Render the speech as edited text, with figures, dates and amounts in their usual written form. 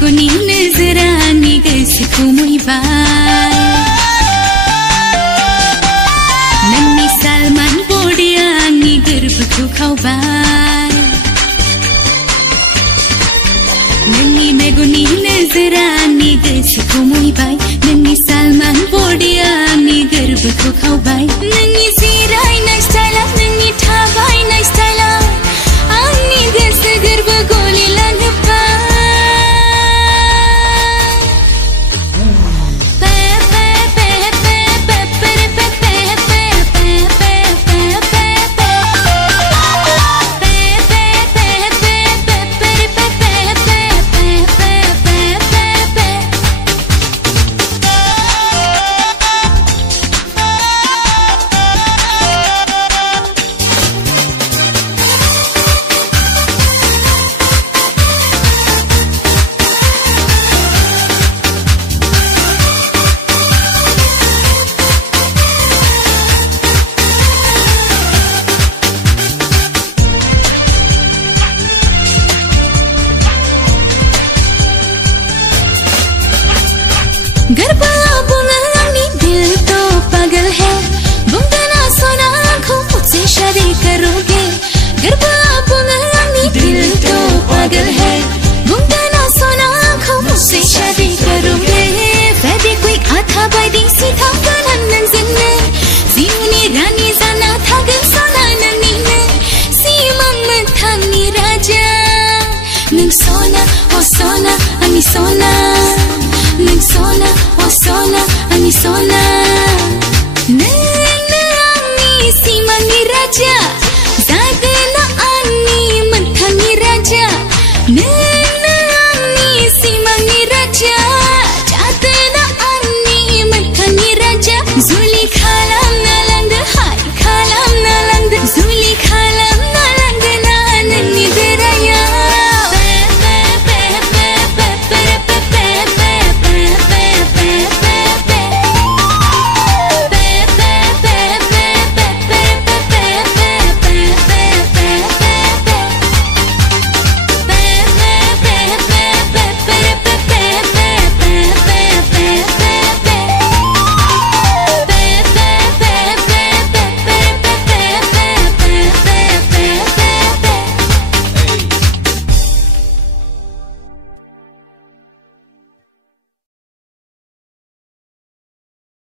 मेगननि नोजोरानि गोसोखौ मोहिबाय नोंनि सालमान बडिया आंनि गोरबोखौ खावबाय नोंनि मेगननि नोजोरानि गोसोखौ मोहिबाय नोंनि सालमान बडिया आंनि गोरबोखौ खावबाय नोंनि जिरायनाय स्टाइला नोंनि थाबायनाय स्टाइला आंनि गोसो गोरबो गलिलांहोबाय गरबा बुङो आंनि दिल तो पागल है बुंदो ना सोना आंखौ मुझसे शादी करोगे गरबा बुङो आंनि दिल तो पागल है बुंदो ना सोना आंखौ मुझसे शादी करोगे फेविक्विक आथा बायदि सिथाबगोन नोंजोंनो जिउनि रानि जाना थागोन सना नोंनिनो सिमां मोगथांनि राजा नों सना अ सना आंनि सना नों सना अ सना आंनि सना